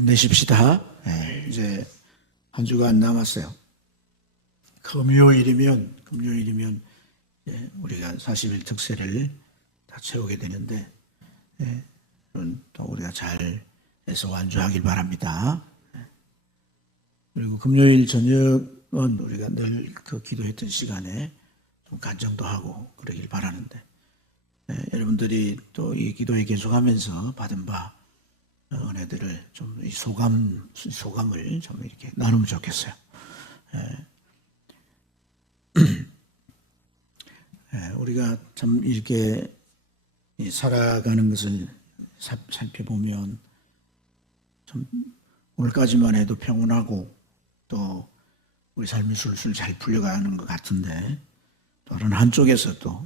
힘내십시다. 이제 한 주간 남았어요. 금요일이면 우리가 40일 특세를 다 채우게 되는데, 또 우리가 잘 해서 완주하길 바랍니다. 그리고 금요일 저녁은 우리가 늘 그 기도했던 시간에 좀 간증도 하고 그러길 바라는데, 여러분들이 또 이 기도에 계속하면서 받은 바 은혜들을 좀 이 소감을 좀 이렇게 나누면 좋겠어요. 우리가 참 이렇게 살아가는 것을 살펴보면 참 오늘까지만 해도 평온하고 또 우리 삶이 술술 잘 풀려가는 것 같은데, 또 다른 한쪽에서 또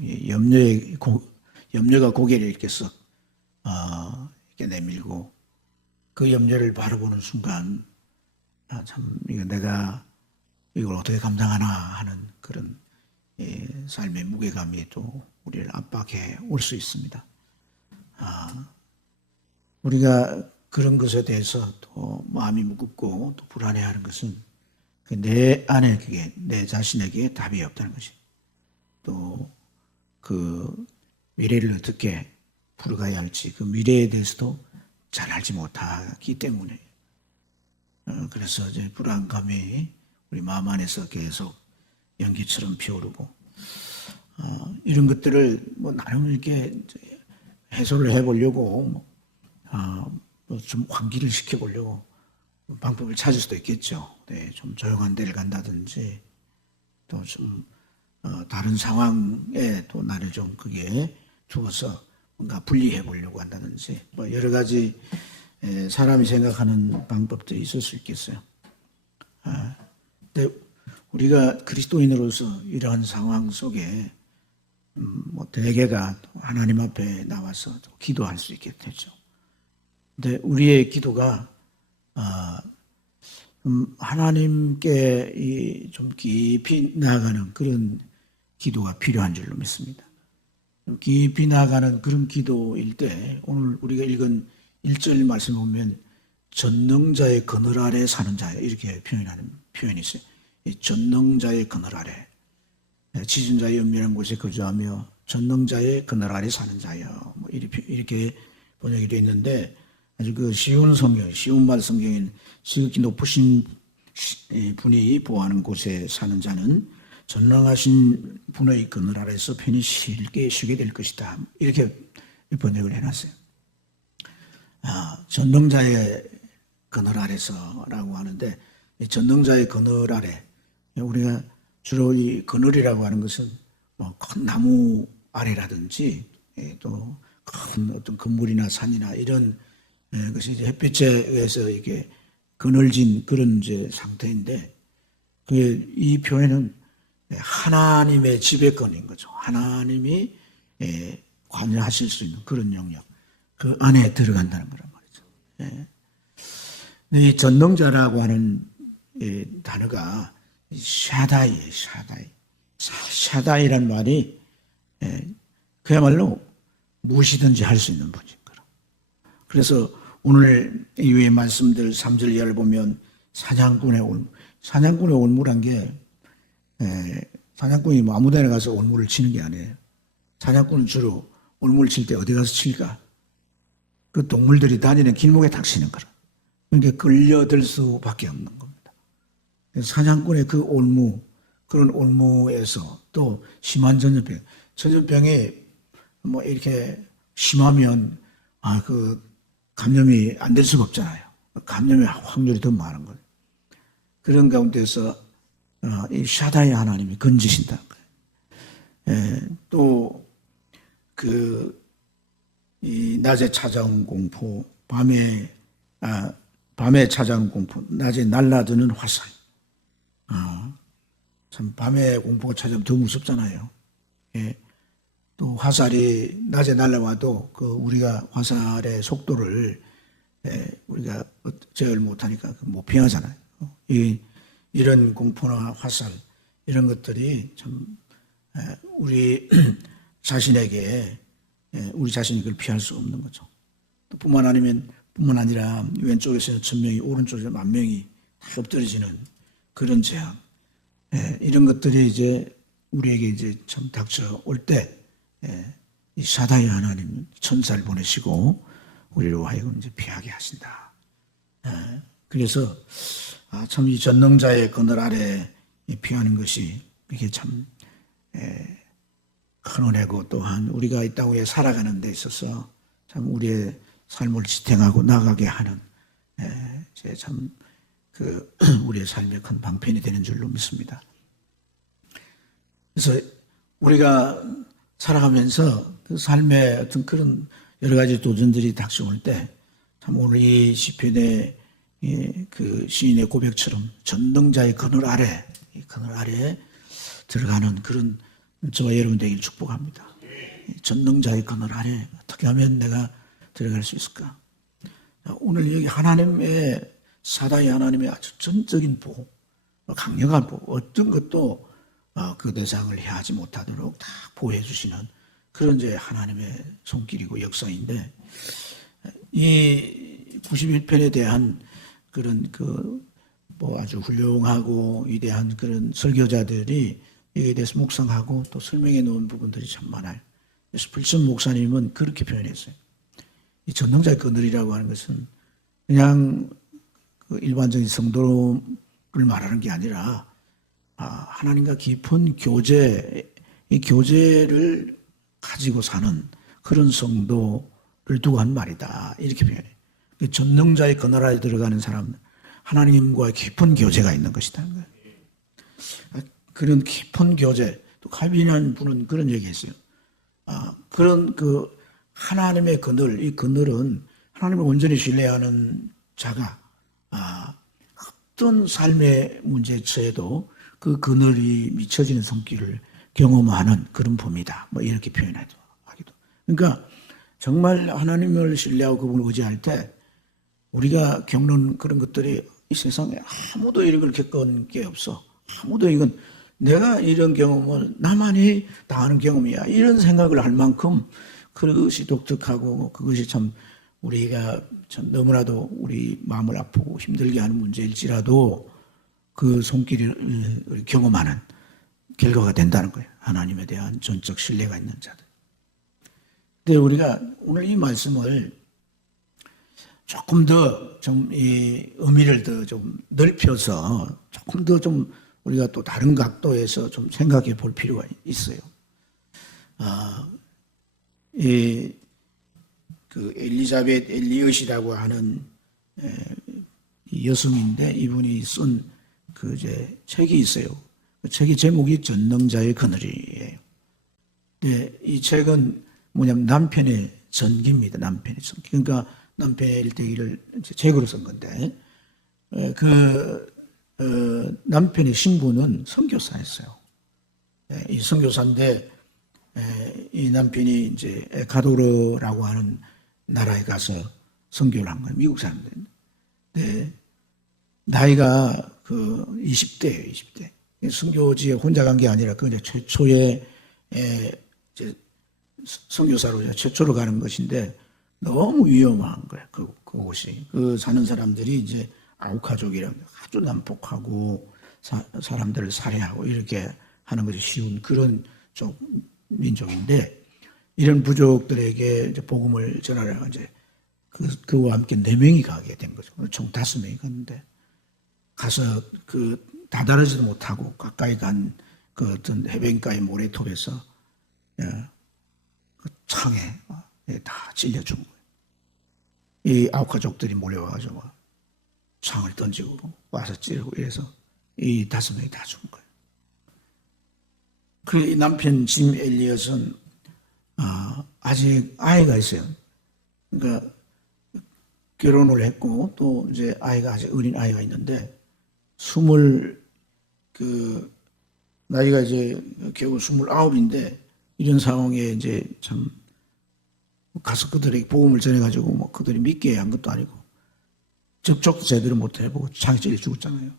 염려가 고개를 이렇게 썩 이렇게 내밀고 그 염려를 바라보는 순간 참 이거 내가 이걸 어떻게 감당하나 하는 그런 삶의 무게감이 또 우리를 압박해 올 수 있습니다. 우리가 그런 것에 대해서 또 마음이 무겁고 또 불안해하는 것은 내 안에 그게 내 자신에게 답이 없다는 것이, 또 그 미래를 어떻게 풀어가야 할지 그 미래에 대해서도 잘 알지 못하기 때문에, 그래서 이제 불안감이 우리 마음 안에서 계속 연기처럼 피어오르고, 이런 것들을 나름 이렇게 해소를 해보려고 좀 환기를 시켜보려고 방법을 찾을 수도 있겠죠. 좀 조용한 데를 간다든지, 또 좀 다른 상황에 또 나를 좀 그게 두어서 뭔가 분리해 보려고 한다든지, 여러 가지 사람이 생각하는 방법들이 있을 수 있겠어요. 근데 우리가 그리스도인으로서 이러한 상황 속에 대개가 하나님 앞에 나와서 기도할 수 있게 되죠. 근데 우리의 기도가 하나님께 좀 깊이 나아가는 그런 기도가 필요한 줄로 믿습니다. 깊이 나아가는 그런 기도일 때, 오늘 우리가 읽은 1절 말씀 보면 전능자의 그늘 아래 사는 자, 이렇게 표현하는 표현이 있어요. 전능자의 그늘 아래, 지존자의 은밀한 곳에 거주하며 전능자의 그늘 아래 사는 자여, 이렇게 번역이 되어 있는데, 아주 그 쉬운 말 성경에는 지극히 높으신 분이 보호하는 곳에 사는 자는 전능하신 분의 그늘 아래서 편히 쉽게 쉬게 될 것이다, 이렇게 번역을 해놨어요. 전능자의 그늘 아래서라고 하는데, 전능자의 그늘 아래, 우리가 주로 이 그늘이라고 하는 것은 큰 나무 아래라든지, 또 큰 어떤 건물이나 산이나 이런 것이 이제 햇빛에 의해서 이게 그늘진 그런 이제 상태인데, 이 표현은 하나님의 지배권인 거죠. 하나님이 관여하실 수 있는 그런 영역, 그 안에 들어간다는 거란 말이죠. 이 전능자라고 하는 단어가 샤다이예요. 샤다이란 말이 그야말로 무엇이든지 할 수 있는 분인 거라. 그래서 오늘 이후의 말씀들 3절 이하를 보면 사냥꾼의 올무란 게, 사냥꾼이 아무 데나 가서 올무를 치는 게 아니에요. 사냥꾼은 주로 올무를 칠 때 어디 가서 칠까? 그 동물들이 다니는 길목에 딱 치는 거라. 그러니까 끌려들 수밖에 없는 겁니다. 사냥꾼의 그 올무, 그런 올무에서 또 심한 전염병이 이렇게 심하면 그 감염이 안 될 수가 없잖아요. 감염의 확률이 더 많은 거예요. 그런 가운데서 이 샤다이 하나님이 건지신다. 또 이 낮에 찾아온 공포, 밤에 찾아온 공포, 낮에 날라드는 화살. 참 밤에 공포가 찾아오면 더 무섭잖아요. 또 화살이 낮에 날라와도 우리가 화살의 속도를 우리가 제어를 못하니까 못 피하잖아요. 이런 공포나 화살, 이런 것들이 참 우리 자신에게 우리 자신이 그걸 피할 수 없는 거죠. 뿐만 아니면 뿐만 아니라 왼쪽에서는 1,000명이, 오른쪽에서 10,000명이 다 엎드려지는 그런 재앙. 이런 것들이 이제 우리에게 이제 참 닥쳐올 때, 이 사단의 하나님 천사를 보내시고 우리로 하여금 이제 피하게 하신다. 그래서 참 이 전능자의 그늘 아래 피하는 것이 이게 참 큰 은혜고, 또한 우리가 이 땅 위에 살아가는 데 있어서 참 우리의 삶을 지탱하고 나가게 하는 참 우리의 삶의 큰 방편이 되는 줄로 믿습니다. 그래서 우리가 살아가면서 그 삶의 어떤 그런 여러 가지 도전들이 닥쳐올 때 참 오늘 이 시편의 그 시인의 고백처럼 전능자의 그늘 아래, 이 그늘 아래에 들어가는 그런 저와 여러분 되길 축복합니다. 전능자의 그늘 아래 어떻게 하면 내가 들어갈 수 있을까? 오늘 여기 하나님의, 사단이 하나님의 아주 전적인 보호, 강력한 보호, 어떤 것도 그 대상을 해하지 못하도록 다 보호해 주시는 그런 이제 하나님의 손길이고 역사인데, 이 91편에 대한 그런 뭐 아주 훌륭하고 위대한 그런 설교자들이 여기에 대해서 묵상하고 또 설명해 놓은 부분들이 참 많아요. 그래서 불천 목사님은 그렇게 표현했어요. 이 전능자의 그늘이라고 하는 것은 그냥 그 일반적인 성도를 말하는 게 아니라 하나님과 깊은 교제, 이 교제를 가지고 사는 그런 성도를 두고 한 말이다. 이렇게 표현해요. 전능자의 그늘 아래 들어가는 사람은 하나님과 깊은 교제가 있는 것이다. 그런 깊은 교제, 또 칼빈이라는 분은 그런 얘기했어요. 그런 하나님의 그늘, 이 그늘은 하나님을 온전히 신뢰하는 자가 어떤 삶의 문제에 처해도 그 그늘이 미쳐지는 손길을 경험하는 그런 범위다. 뭐 이렇게 표현하기도. 그러니까 정말 하나님을 신뢰하고 그분을 의지할 때 우리가 겪는 그런 것들이 이 세상에 아무도 이런 걸 겪은 게 없어. 아무도 이건 내가 이런 경험을 나만이 다 하는 경험이야. 이런 생각을 할 만큼 그것이 독특하고 그것이 참 우리가 참 너무나도 우리 마음을 아프고 힘들게 하는 문제일지라도 그 손길을 경험하는 결과가 된다는 거예요. 하나님에 대한 전적 신뢰가 있는 자들. 근데 우리가 오늘 이 말씀을 조금 더 좀 이 의미를 더 좀 넓혀서 조금 더 좀 우리가 또 다른 각도에서 좀 생각해 볼 필요가 있어요. 엘리자벳 엘리엇이라고 하는 여성인데 이분이 쓴 이제 책이 있어요. 그 책의 제목이 전능자의 그늘이에요. 근데 이 책은 뭐냐면 남편의 전기입니다. 남편의 전기. 그러니까 남편의 일대기를 책으로 쓴 건데, 남편의 신부는 선교사였어요. 이 선교사인데, 이 남편이 이제 에콰도르라고 하는 나라에 가서 선교를 한 거예요. 미국 사람들. 네. 나이가 20대예요, 20대. 선교지에 혼자 간 게 아니라 그 최초의 선교사로 최초로 가는 것인데 너무 위험한 거예요. 그곳이. 사는 사람들이 이제 아우카족이라고 아주 난폭하고 사람들을 살해하고 이렇게 하는 것이 쉬운 그런 쪽 민족인데, 이런 부족들에게 이제 복음을 전하려고 이제 그와 함께 4명이 가게 된 거죠. 총 5명이 갔는데 가서 다다르지도 못하고 가까이 간 어떤 해변가의 모래톱에서 그 창에 다 찔려 죽은 거예요. 이 아우카족들이 몰려와가지고 창을 던지고 와서 찌르고 이래서 이 5명이 다 죽은 거예요. 그 남편 짐 엘리엇은 아직 아이가 있어요. 그러니까 결혼을 했고 또 이제 아이가 아직 어린 아이가 있는데 나이가 이제 겨우 29인데 이런 상황에 이제 참 가서 그들에게 복음을 전해가지고 뭐 그들이 믿게 한 것도 아니고 접촉도 제대로 못 해보고 자기 찔려 죽었잖아요.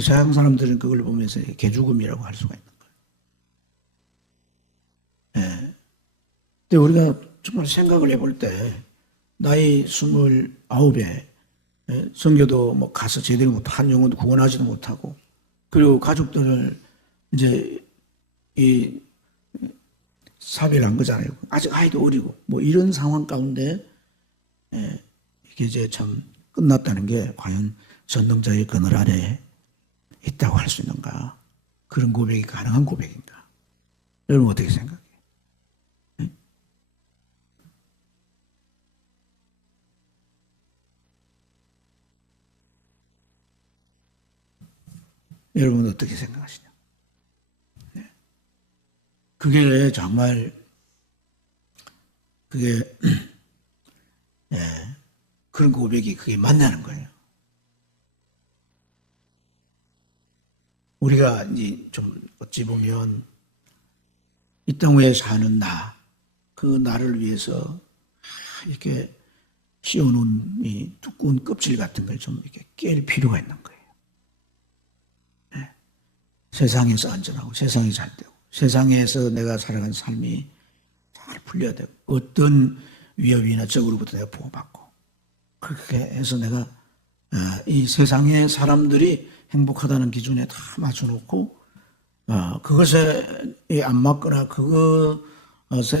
서양 사람들은 그걸 보면서 개죽음이라고 할 수가 있는 거예요. 예. 근데 우리가 정말 생각을 해볼 때 나이 29에 선교도 뭐 가서 제대로 한 영혼도 구원하지도 못하고, 그리고 가족들을 이제 이 사별한 거잖아요. 아직 아이도 어리고 뭐 이런 상황 가운데 이게 이제 참 끝났다는 게 과연 전능자의 그늘 아래 있다고 할 수 있는가? 그런 고백이 가능한 고백인가? 여러분 어떻게 생각해요? 여러분 어떻게 생각하시냐? 그게 정말 그게 그런 고백이 그게 맞냐는 거예요. 우리가 이제 좀 어찌 보면 이 땅 위에 사는 그 나를 위해서 이렇게 씌워놓은 이 두꺼운 껍질 같은 걸 좀 이렇게 깰 필요가 있는 거예요. 세상에서 안전하고 세상이 잘 되고 세상에서 내가 살아간 삶이 잘 풀려야 되고 어떤 위협이나 적으로부터 내가 보호받고 그렇게 해서 내가 이 세상의 사람들이 행복하다는 기준에 다 맞춰놓고 그것에 안 맞거나 그거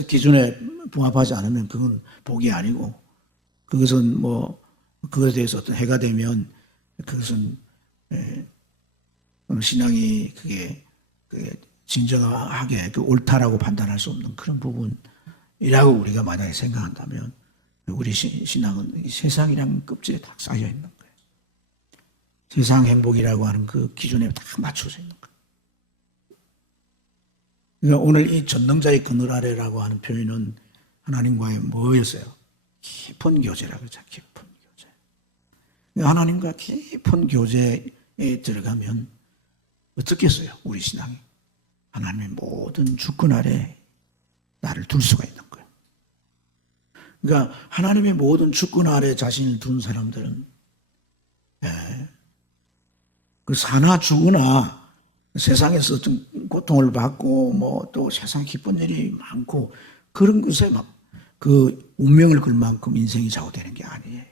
기준에 부합하지 않으면 그건 복이 아니고 그것은 뭐 그것에 대해서 어떤 해가 되면 그것은 신앙이 그게 진정하게 옳다라고 판단할 수 없는 그런 부분이라고 우리가 만약에 생각한다면 우리 신앙은 세상이라는 껍질에 다 쌓여 있는 거예요. 세상 행복이라고 하는 그 기준에 다 맞춰져 있는 거예요. 그러니까 오늘 이 전능자의 그늘 아래라고 하는 표현은 하나님과의 뭐였어요? 깊은 교제라고 그러죠. 깊은 교제. 하나님과 깊은 교제에 들어가면 어떻겠어요? 우리 신앙이. 하나님의 모든 주권 아래 나를 둘 수가 있는 거예요. 그러니까 하나님의 모든 주권 아래 자신을 둔 사람들은 그 사나 죽으나 세상에서 어떤 고통을 받고 뭐 또 세상 기쁜 일이 많고 그런 것에 막 그 운명을 걸 만큼 인생이 좌우되는 게 아니에요.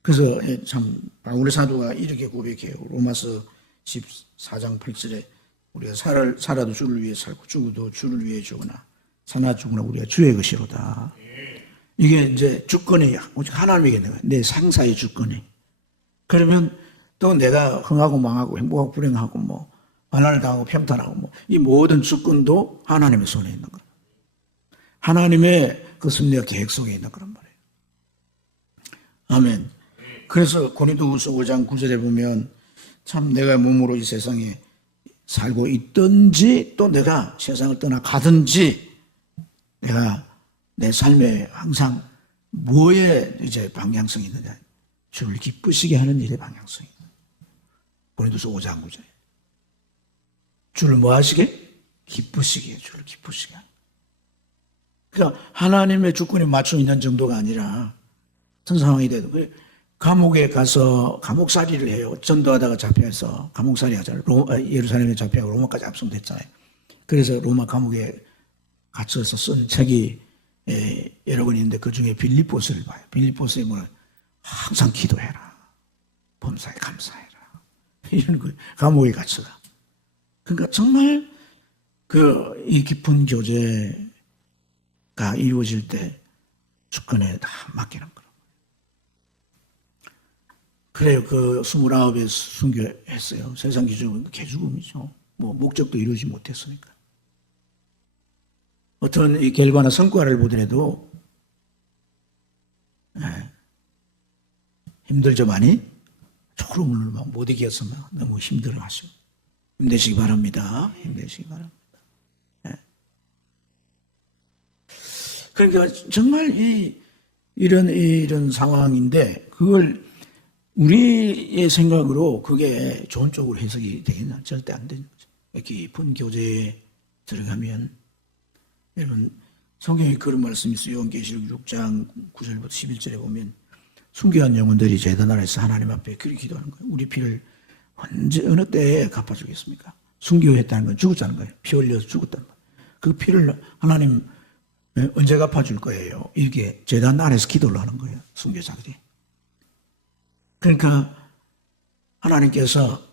그래서 참 바울의 사도가 이렇게 고백해요. 로마서 14장 8절에 우리가 살아도 주를 위해 살고 죽어도 주를 위해 죽으나 사나 죽으나 우리가 주의 것이로다. 이게 이제 주권이 오직 하나님에게 있는 거예요. 내 상사의 주권이. 그러면 또 내가 흥하고 망하고 행복하고 불행하고 뭐 반환을 당하고 평탄하고 뭐 이 모든 주권도 하나님의 손에 있는 거예요. 하나님의 그 섭리와 계획 속에 있는 거란 말이에요. 아멘. 그래서 고린도후서 5장 9절에 보면 참 내가 몸으로 이 세상에 살고 있든지 또 내가 세상을 떠나 가든지 내가 내 삶에 항상 뭐에 이제 방향성이 있느냐? 주를 기쁘시게 하는 일의 방향성이 있는 거예요. 고린도서 5장 9절. 주를 뭐 하시게? 기쁘시게, 주를 기쁘시게 하는. 그러니까 하나님의 주권에 맞춰 있는 정도가 아니라 어떤 상황이 돼도 감옥에 가서 감옥살이를 해요. 전도하다가 잡혀서 감옥살이 하잖아요. 예루살렘에 잡혀서 로마까지 압송됐잖아요. 그래서 로마 감옥에 갇혀서 쓴 책이 여러 권 있는데 그 중에 빌립보서를 봐요. 빌립보서에 뭐는 항상 기도해라. 범사에 감사해라. 이런 거 감옥에 갇혀가. 그러니까 정말 이 깊은 교제가 이루어질 때 주권에 다 맡기는 거예요. 그래요. 그 29에 순교했어요. 세상 기준은 개죽음이죠. 뭐 목적도 이루지 못했으니까. 어떤 이 결과나 성과를 보더라도 힘들죠 많이. 초롱을 못 이겼으면 너무 힘들어하시고 힘내시기 바랍니다. 힘내시기 바랍니다. 그러니까 정말 이런 상황인데 그걸 우리의 생각으로 그게 좋은 쪽으로 해석이 되겠나? 절대 안 되는 거죠. 깊은 교제에 들어가면 여러분 성경에 그런 말씀이 있어요. 요한계시록 6장 9절부터 11절에 보면 순교한 영혼들이 제단 아래서 하나님 앞에 그렇게 기도하는 거예요. 우리 피를 언제 어느 때에 갚아주겠습니까? 순교했다는 건 죽었다는 거예요. 피 흘려서 죽었다는 거예요. 그 피를 하나님 언제 갚아줄 거예요? 이게 재단 안에서 기도를 하는 거예요. 순교자들이. 그러니까 하나님께서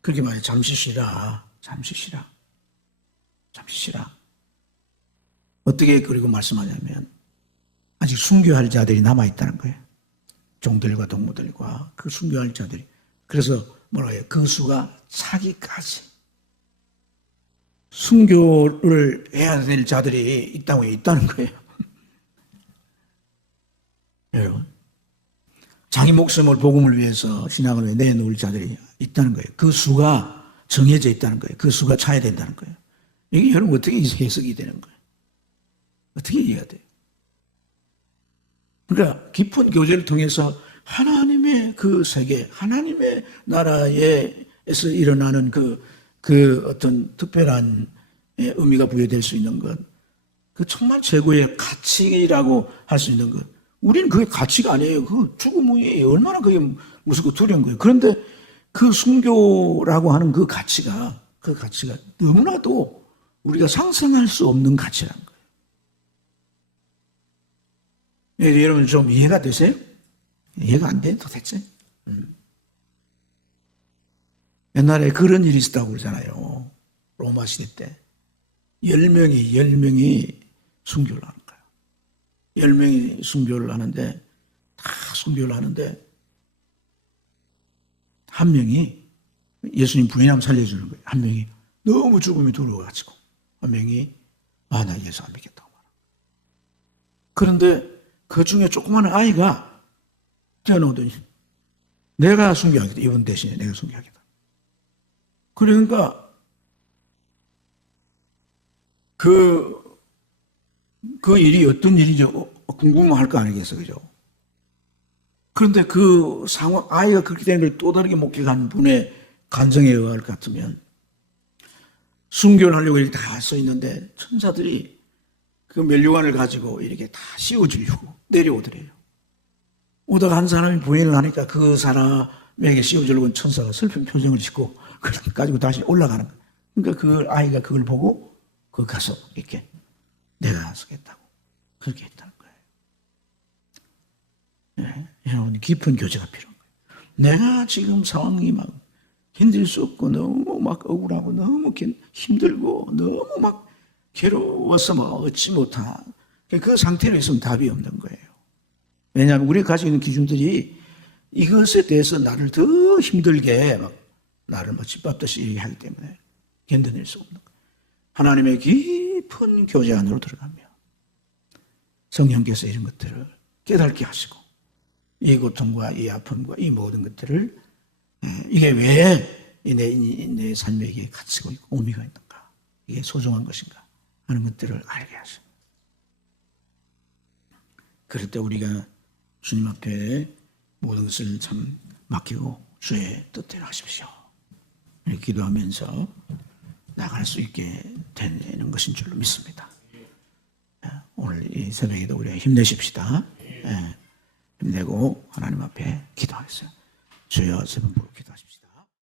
그렇게 말해요. 잠시 쉬라. 잠시 쉬라. 잠시 쉬라. 어떻게 그리고 말씀하냐면 아직 순교할 자들이 남아있다는 거예요. 종들과 동무들과 그 순교할 자들이. 그래서 뭐라 해요? 그 수가 차기까지. 순교를 해야 될 자들이 이 땅에 있다는 거예요. 여러분, 자기 목숨을 복음을 위해서 신앙을 위해 내놓을 자들이 있다는 거예요. 그 수가 정해져 있다는 거예요. 그 수가 차야 된다는 거예요. 이게 여러분 어떻게 해석이 되는 거예요? 어떻게 이해가 돼요? 그러니까 깊은 교제를 통해서 하나님의 그 세계, 하나님의 나라에서 일어나는 그 어떤 특별한 의미가 부여될 수 있는 것, 그 정말 최고의 가치라고 할 수 있는 것. 우리는 그게 가치가 아니에요. 그 죽음이 얼마나 그게 무섭고 두려운 거예요. 그런데 그 순교라고 하는 그 가치가 너무나도 우리가 상상할 수 없는 가치라는 거예요. 네, 여러분 좀 이해가 되세요? 이해가 안 돼, 도대체? 옛날에 그런 일이 있었다고 그러잖아요. 로마 시대 때. 10명이 순교를 하는 거예요. 10명이 순교를 하는데, 다 순교를 하는데, 한 명이 예수님 부인하면 살려주는 거예요. 한 명이 너무 죽음이 두려워가지고, 한 명이, 나 예수 안 믿겠다고 말하고. 그런데 그 중에 조그마한 아이가 뛰어나오더니, 내가 순교하겠다. 이분 대신에 내가 순교하겠다. 그러니까 그 일이 어떤 일이죠? 궁금할 거 아니겠어, 그죠? 그런데 그 상황, 아이가 그렇게 된 걸 또 다르게 목격한 분의 간정에 의할 것 같으면 순교를 하려고 이렇게 다 써 있는데 천사들이 그 면류관을 가지고 이렇게 다 씌워주려고 내려오더래요. 오다가 한 사람이 부인을 하니까 그 사람에게 씌워주려고 온 천사가 슬픈 표정을 짓고 그걸 가지고 다시 올라가는 거예요. 그러니까 그 아이가 그걸 보고 그 가서 이렇게 내가 쓰겠다고 그렇게 했다는 거예요. 네, 여러분 깊은 교제가 필요한 거예요. 내가 지금 상황이 막 힘들 수 없고 너무 막 억울하고 너무 힘들고 너무 막 괴로워서 뭐 얻지 못한 그 상태로 있으면 답이 없는 거예요. 왜냐하면 우리가 가지고 있는 기준들이 이것에 대해서 나를 더 힘들게 막 나를 뭐 짓밟듯이 얘기하기 때문에 견뎌낼 수 없는 거예요. 하나님의 깊은 교제 안으로 들어가면 성령께서 이런 것들을 깨닫게 하시고 이 고통과 이 아픔과 이 모든 것들을 이게 왜 내 삶에게 가치가 있고 의미가 있는가, 이게 소중한 것인가 하는 것들을 알게 하시고, 그럴 때 우리가 주님 앞에 모든 것을 참 맡기고 주의 뜻대로 하십시오 이렇게 기도하면서 나갈 수 있게 되는 것인 줄로 믿습니다. 오늘 이 새벽에도 우리가 힘내십시다. 힘내고 하나님 앞에 기도하겠어요. 주여 세 번 부르고 기도하십시오.